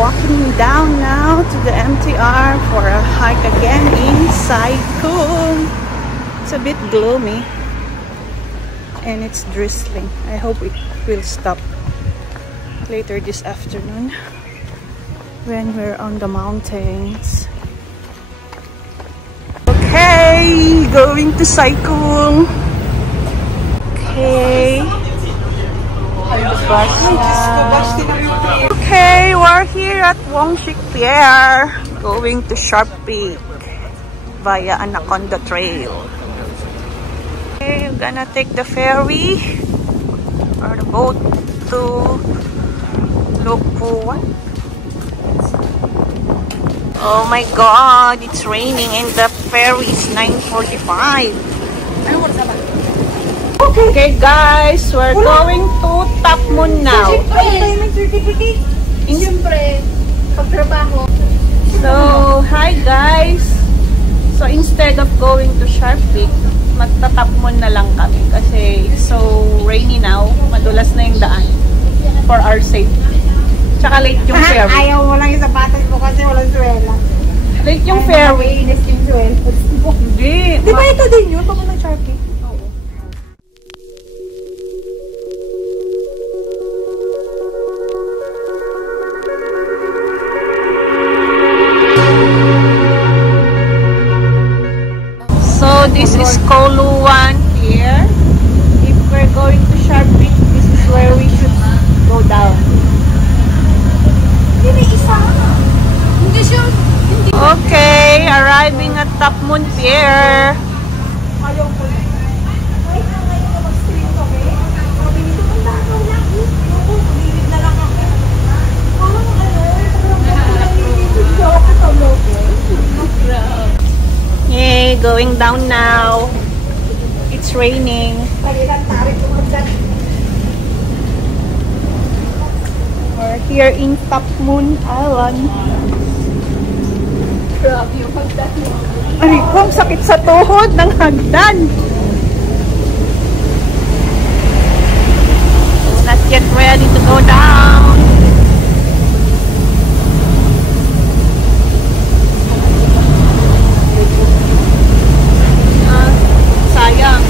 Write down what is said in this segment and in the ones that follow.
walking down now to the MTR for a hike again in Sai-Kung. It's a bit gloomy and it's drizzling. I hope it will stop later this afternoon when we're on the mountains. Okay, going to Sai-Kung. Okay. Okay, we're here at Wongshik Pier, going to Sharp Peak via Anaconda Trail. Okay, we're gonna take the ferry or the boat to Lupuan. Oh my god, it's raining and the ferry is 9:45. Okay guys, we're going to Top Moon now. So, hi guys. So, instead of going to Sharp Peak, magta-Top Moon na lang kami kasi it's so rainy now. Madulas na yung daan for our safety. Tsaka late yung ferry. Ayaw mo lang yung sapatos mo kasi walang suwela. Late yung ferry. Mainis yung suwela. Hindi. Di ba ito din yun? Papunta ng Sharp Peak? So this is Kowloon here. If we're going to Sharp Peak, this is where we should go down. Okay, arriving at Top Moon Pier. Yay, going down now. It's raining. We're here in Top Moon Island. Grabe yung hagdan mo. Ay, kung sakit sa tuhod ng hagdan. Not yet ready to go down. Sayang.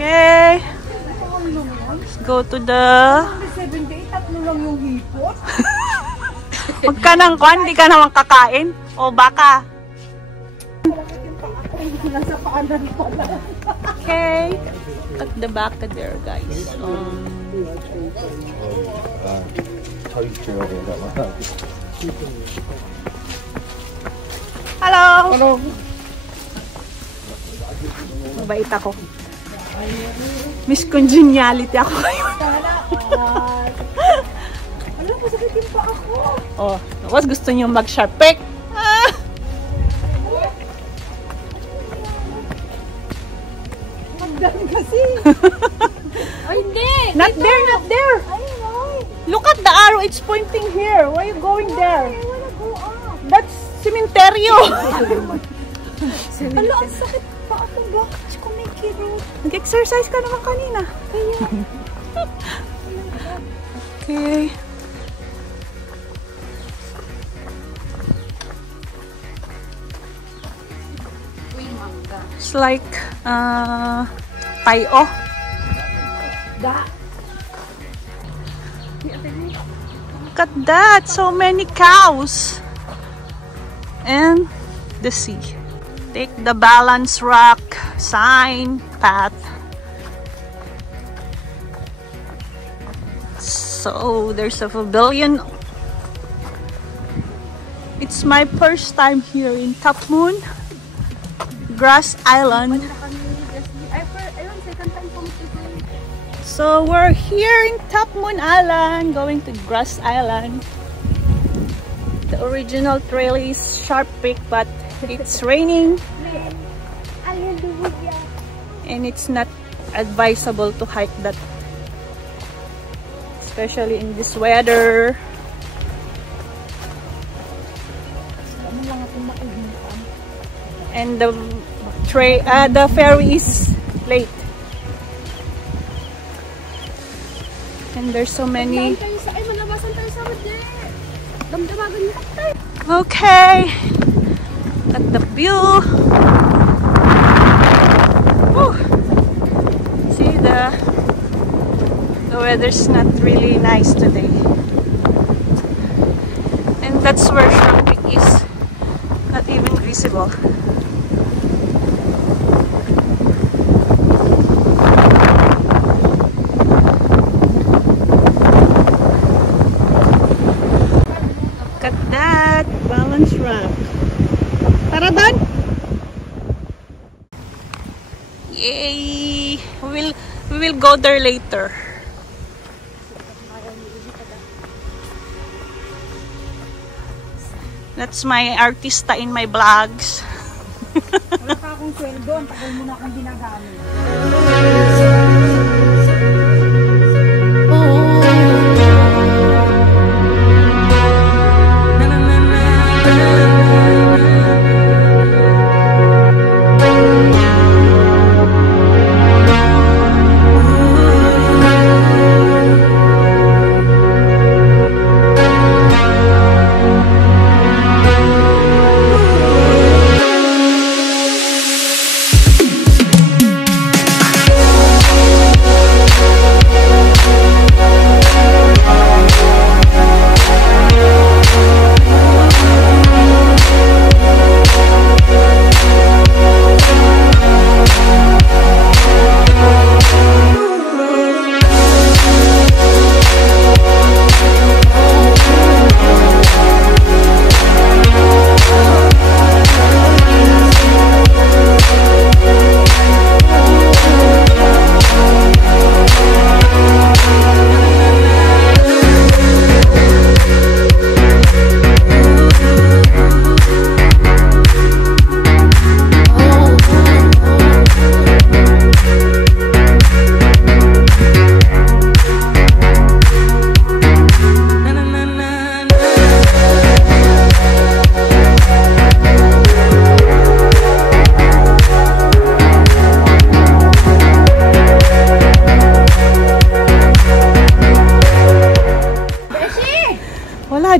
Okay, let's go to the... 7 days, tatlo lang yung hipot. Huwag ka nang kwan, di ka naman kakain. O baka. Nasa paanan pala. Okay, at the back there guys. Hello! Hello! Mabait ako. Miss Congeniality ako ngayon. Alam mo, sakit yung pa ako. Oh, was gusto niyo mag-Sharp Peak? Magdan kasi. Ay, hindi. Not there, not there. Ay, no. Look at the arrow, it's pointing here. Why are you going there? I wanna go up. That's cementerio. Ala, ang sakit pa ako ba? Nag-exercise ka naman kanina. Okay. It's like tayo. Look at that, so many cows. And the sea. Take the balance rock sign path So there's a pavilion. It's my first time here in Top Moon, Grass Island. So we're here in Top Moon Island, going to Grass Island. The original trail is Sharp Peak, but it's raining and it's not advisable to hike that, especially in this weather. And the ferry is late. And there's so many. Okay, at the view. Woo. See, the weather's not really nice today, and that's where Sharp Peak is not even visible. Rock. Tara doon! Yay! We will go there later. That's my artista in my vlogs. Wala pa akong sweldo, ang tagal mo na akong ginagamit.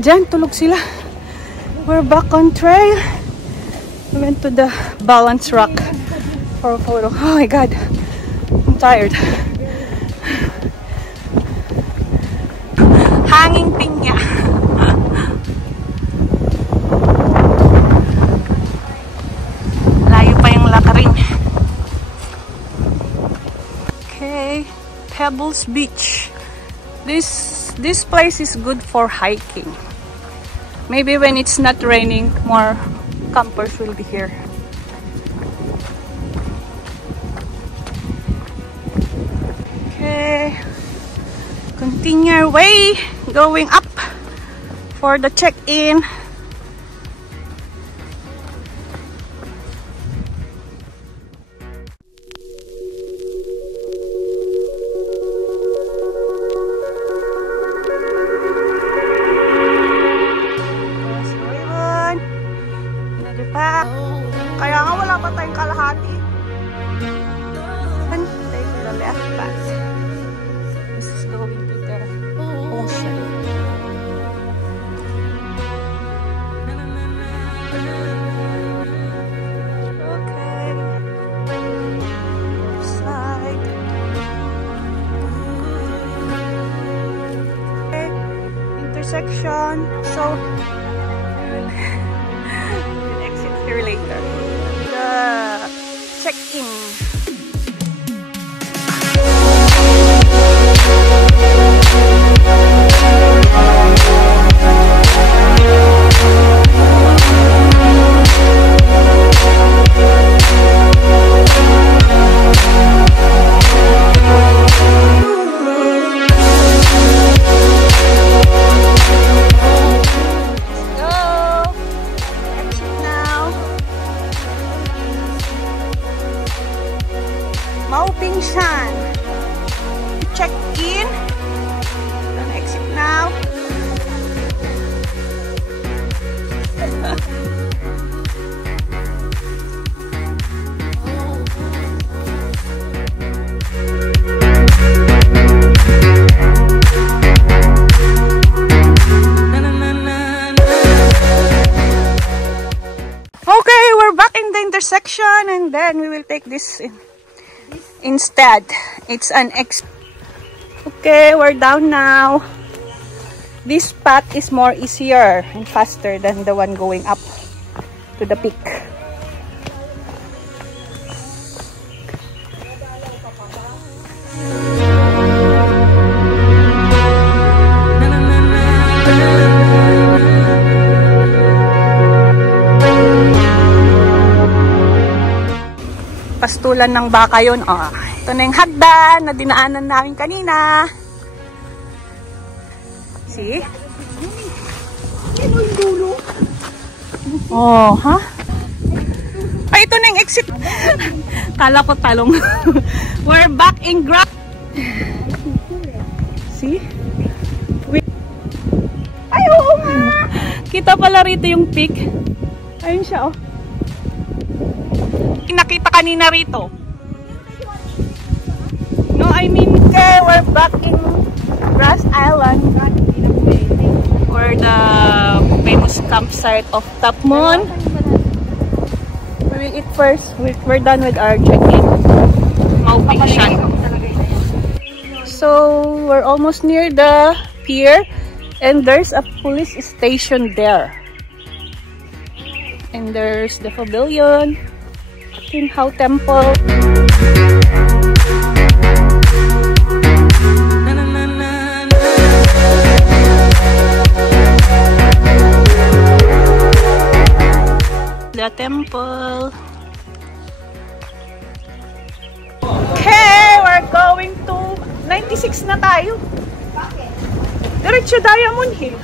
Dyan, tulog sila. We're back on trail. We went to the Balance Rock for a photo. Oh my god, I'm tired. Hanging pinya. Layo pa yung lakarin. Okay, Pebbles Beach. This place is good for hiking. Maybe when it's not raining, more campers will be here. Okay, continue our way, going up for the check-in. Kaya nga wala pa tayong kalahati. And take the left path. This is going to the ocean. Okay. Left side. Okay. Intersection. So here later. The check-in. Maopingshan. Check in. Gonna exit now. Okay, we're back in the intersection and then we will take this instead. It's an Okay, we're down now. This path is more easier and faster than the one going up to the peak. Pastulan ng baka yun. Oh, ito na yung hagdan na dinaanan namin kanina. See? Oh, ha? Ay, ito na yung exit. Kala ko talong. We're back in ground. See? Ay, oo nga! Kita pala rito yung peak. Ayun siya, oh. Nakita kanina rito. No, I mean, okay, we're back in Grass Island. Where the famous campsite of Top Moon. We will eat first. We're done with our check-in. Maopingshan. So, we're almost near the pier. And there's a police station there. And there's the pavilion. Tinhao Temple. The temple. Okay, we're going to 96 na tayo. Diretso Diamond Hill.